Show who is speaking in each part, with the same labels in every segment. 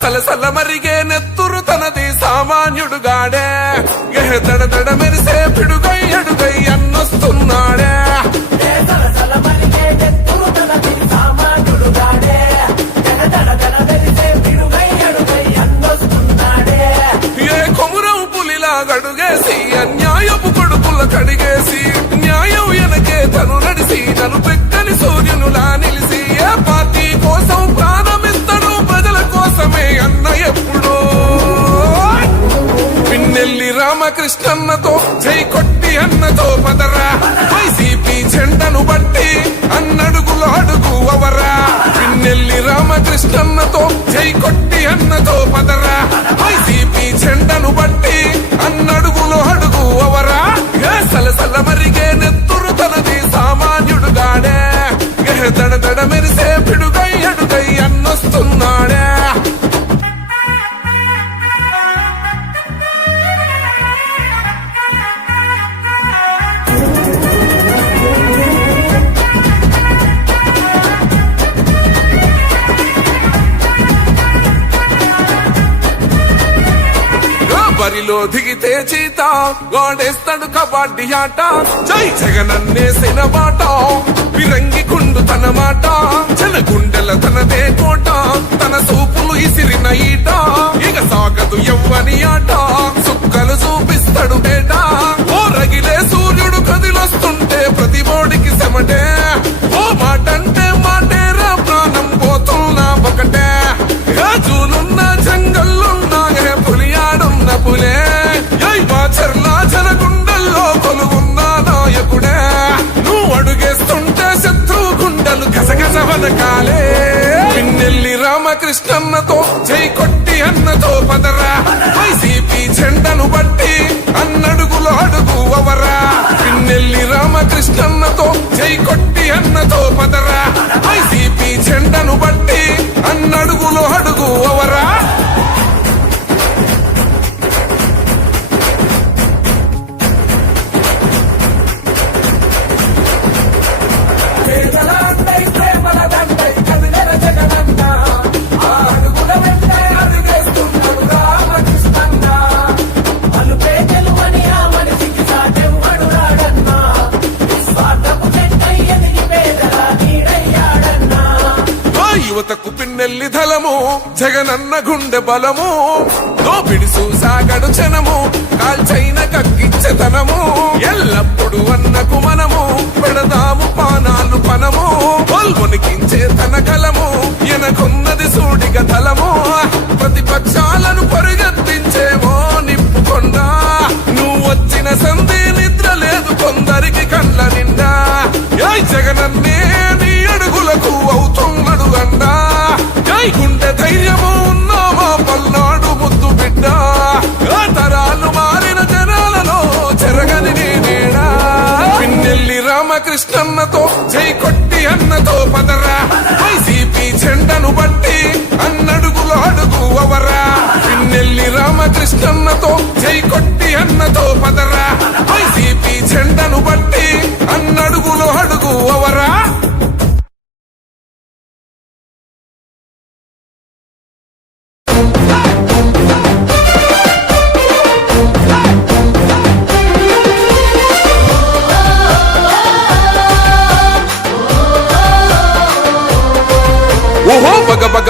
Speaker 1: సలసల మరిగే నెత్తురు తనది సామాన్యుడుగాడే. ఎహ దడ దడ మెరిసే పిడుగై అడుగై అన్నొస్తున్నాడే. ఏ కొమురం పులిలా గడుగేసి అన్యాయపు కొడుకుల కడిగేసి న్యాయం వెనకే తను నడిసి నలుపెక్కని రామకృష్ణన్నతో జై కొట్టి అన్నతో పదరా. వైసీపీ జెండను బట్టి అన్నడుగులు అడుగు అవరా. పిన్నెల్లి రామకృష్ణన్నతో జై కొట్టి అన్నతో పదరా. వైసీపీ జెండను బట్టి అన్నడుగులు అడుగు అవరా. ఏ సలసల మరిగే నెత్తురు తనది సామాన్యుడుగాడే ఏ దడ దడ మెరిసే ఆ దిగితే చీత. గోడేస్తాడు కబడ్డీ ఆట. జై జగనన్నేసిన బాట. విరంగి కుండు తన మాట. జన గుండెల తనదే కోట. తన సూపులు ఇసిరిన ఈట. ఇక సాగదు ఎవ్వని ఆట. సుక్కలు చూపిస్తాడు బేట ఓ రగిలే రామకృష్ణన్నతో యువతకు పిన్నెల్లి ధలము జగనన్న గుండె బలము దోపిడి సాగడు జనము కాల్చైన కక్కిచ్చతనము ఎల్లప్పుడు అన్నకు మనము పెడదాము పానాలు పనము పొల్వనికించే తన కలము ఎనకున్నది సూడిగ తలము ప్రతిపక్షాలను పరిగెత్తించేమో నిప్పుకొండా. నువ్వు వచ్చిన సంధి నిద్ర లేదు కొందరికి కళ్ళ నిండా. జగనన్నే నీ అడుగులకు జై గుండె ధైర్యము ఉన్నామా పల్నాడు ముద్దు బిడ్డ? తరాలు మారిన జనాలలో చెరగని నీ నీడా. పిన్నెల్లి రామకృష్ణన్నతో జై కొట్టి అన్నతో పదరా. వైసీపీ జెండను బట్టి అన్నడుగులు అడుగు అవరా పిన్నెల్లి రామకృష్ణన్నతో జై కొట్టి అన్నతో పదరా. వైసీపీ జెండను బట్టి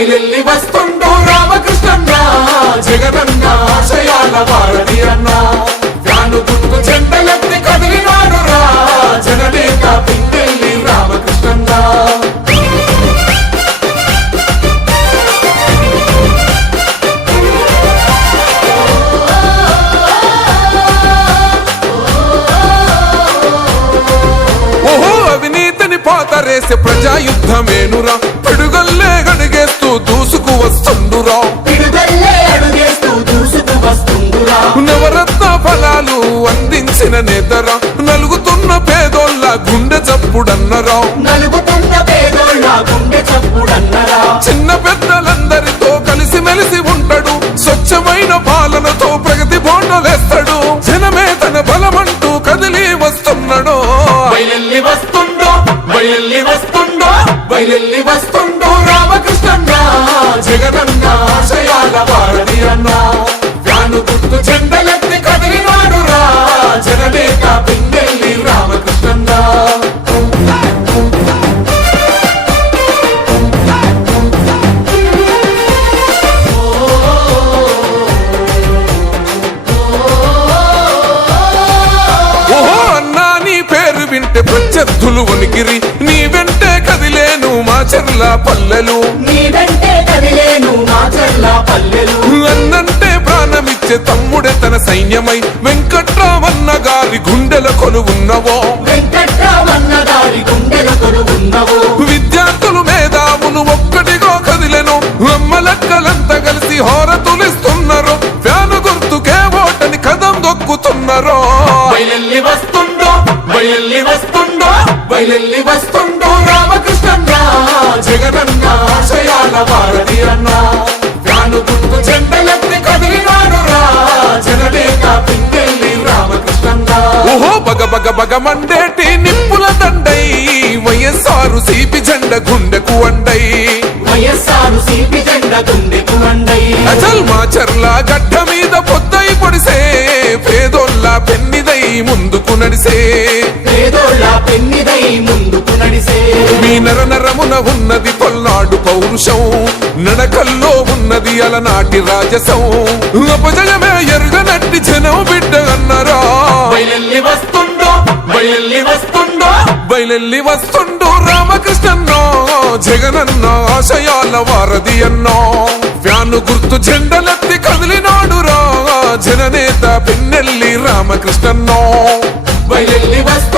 Speaker 2: బయలెల్లి వస్తుండో
Speaker 1: రామకృష్ణ జగదన్న పాలనతో ప్రగతి బోండలేస్తాడు జనమే తన బలమంటూ కదిలి వస్తున్నాడు.
Speaker 2: వస్తుండో వస్తుండో వస్తుండో.
Speaker 1: ప్రత్యర్థులు వణికిరి నీ వెంటే కదిలేను మా చెర్ల పల్లెలు.
Speaker 2: నీ వెంటే కదిలేను మా చల్ల పల్లెలు.
Speaker 1: అన్నంటే ప్రాణమిచ్చే తమ్ముడే తన సైన్యమై. వెంకట్రామన్న గారి గుండెల కొలువున్నవో.
Speaker 2: వెంకట్రామన్న గారి గుండెల కొలువున్నవు.
Speaker 1: విద్యార్థులు మేధావులు ఒక్కటిగా కదిలెను. అమ్మలక్కలంతా కలిసి హోరతులిస్తున్నారు. ఫ్యాను గుర్తుకే ఓటని కదం దొక్కుతున్నారు.
Speaker 2: వస్తుండో బయలెల్లి వస్తుండో బయలెల్లి వస్తుండో రామకృష్ణన్న జగనన్న ఆశయాల భారతి అన్న. వ్యాను గుర్తు చెండలెత్తి కదిలినాడు రా. జననేత పింగెల్లి రామకృష్ణన్న
Speaker 1: ఓహో బగ బగ బగ మండేటి నిప్పుల దండై. వైఎస్ఆర్ సిపి జెండ గుండెకు అండై.
Speaker 2: వైఎస్ఆర్ సిపి జెండ గుండెకు మండై
Speaker 1: అచల్ మాచర్ల గడ్డ మీద పొద్దై పొడిసే. పేదోళ్ళ పెన్నిదై ముందుకు నడిసే.
Speaker 2: పేదోళ్ళ పెన్నిదై ముందుకు నడిసే.
Speaker 1: మీ నర నరమున ఉన్నది పల్నాడు పౌరుషం. నడకల్లో ఉన్నది అలనాటి రాజసం. అపజయమే ఎరుగనట్టి జనం బిడ్డ అన్నరా.
Speaker 2: బయలెల్లి వస్తుండో బయలెల్లి వస్తుండో.
Speaker 1: బయలెల్లి వస్తుండు రామకృష్ణన్నో. జగనన్న ఆశయాల వారధి అన్నో. వ్యాను గుర్తు జెండలెత్తి కదిలినాడు రా జననేత పిన్నెల్లి రామకృష్ణన్నో.
Speaker 2: బయలెల్లి వస్తుండు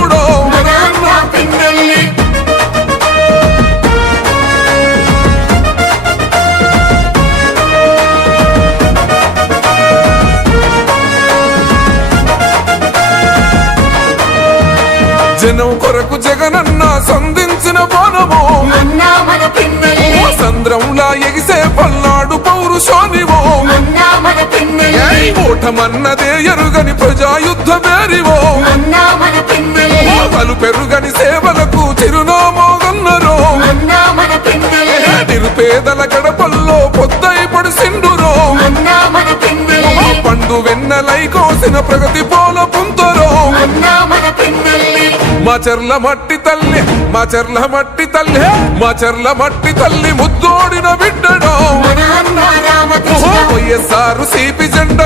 Speaker 1: సంద్రంలా ఎగిసే పల్నాడు
Speaker 2: పిన్నెల్లి
Speaker 1: ఓటమన్నదే ఎరుగని ప్రజాయుద్ధ మేరివో పలు పెరుగని సేవలకు చిరునామోగన్నరో. నిరుపేదల గడపల్లో పొద్దై పడిసిండురో. పండు వెన్నెలై కోసిన ప్రగతి పోల పుంతరో. మా చెర్ల మట్టి తల్లి మా చెర్ల మట్టి తల్లి మా చెర్ల మట్టి తల్లి ముద్దోడిన బిడ్డడో వైఎస్ఆర్ సిపి జెండా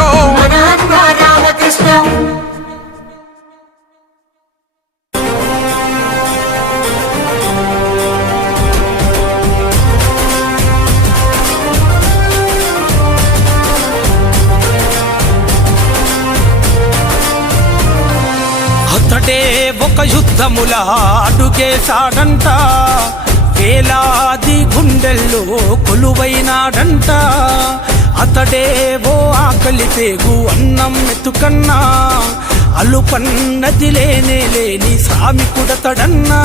Speaker 3: ఒక యుద్ధముల అడుగేశాడంట వేలాది గుండెల్లో కొలువైనాడంట. అతడే ఓ ఆకలి పేగు అన్నం మెతుకన్నా అలుపన్నది లేనే లేని సామికుడతడన్నా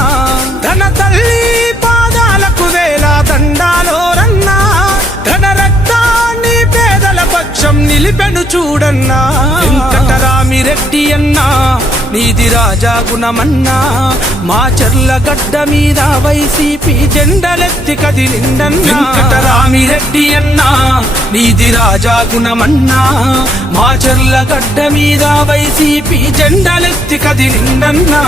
Speaker 3: తన తల్లి పాదాలకు వేలా దండాలో రన్నా ధన రక్తాన్ని నిలిపెను చూడన్నా. వెంకటరామ వెంకటరామిరెడ్డి అన్నా. నీది రాజా గుణమన్నా. మా చెర్ల గడ్డ మీద వైసీపీ జెండలెత్తి కదిలిండన్నా వెంకటరామిరెడ్డి అన్నా. నీది రాజా గుణమన్నా. మా చెర్ల గడ్డ మీద వైసీపీ జెండలెత్తి కదిలిండన్నా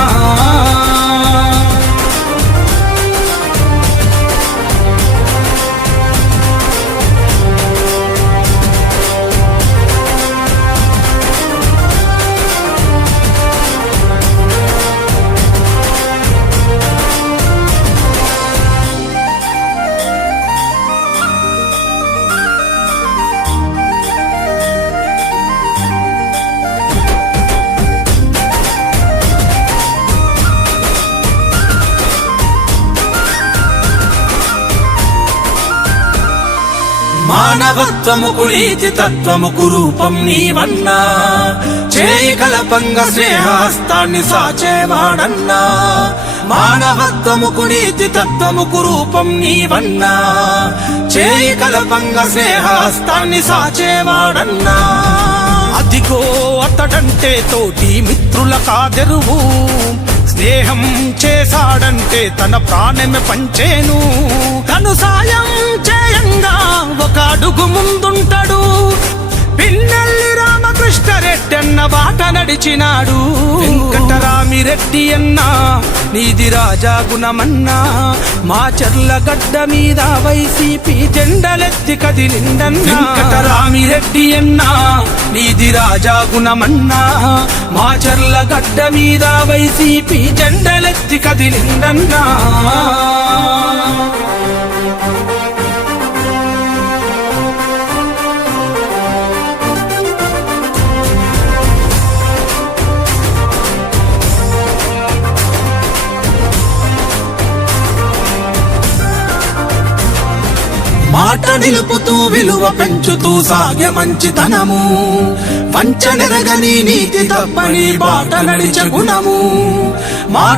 Speaker 3: మానవత్వముకు నీతి తత్వముకు రూపం నీవన్నా. చేయి కలపంగ స్నేహాస్తాన్ని సాచేవాడన్నా మానవత్వముకు నీతి తత్వముకు రూపం నీవన్నా. చేయి కలపంగ స్నేహాస్తాన్ని సాచేవాడన్నా అదిగో అతడంటే తోటి మిత్రుల కాదెరువు. స్నేహం చేశాడంటే తన ప్రాణమే పంచేను. తను సాయం చేయంగా ఒక అడుగు ముందుంటాడు. పిన్నెల్లి కృష్ణరెడ్డన్న బాట నడిచినాడు. వెంకటరామిరెడ్డి అన్న నీది రాజా గుణమన్నా. మా చెర్ల గడ్డ మీద వైసీపీ జెండలెత్తి కదిలిందన్నా. వెంకటరామిరెడ్డి అన్నా నీది రాజా గుణమన్నా. మా చెర్ల గడ్డ మీద వైసీపీ జెండలెత్తి కదిలిందన్నా. మాట నిలుపుతూ విలువ పెంచుతూ సాగే మంచితనము వంచనెరగని నీతి తప్పని బాట నడిచ గుణము. మాట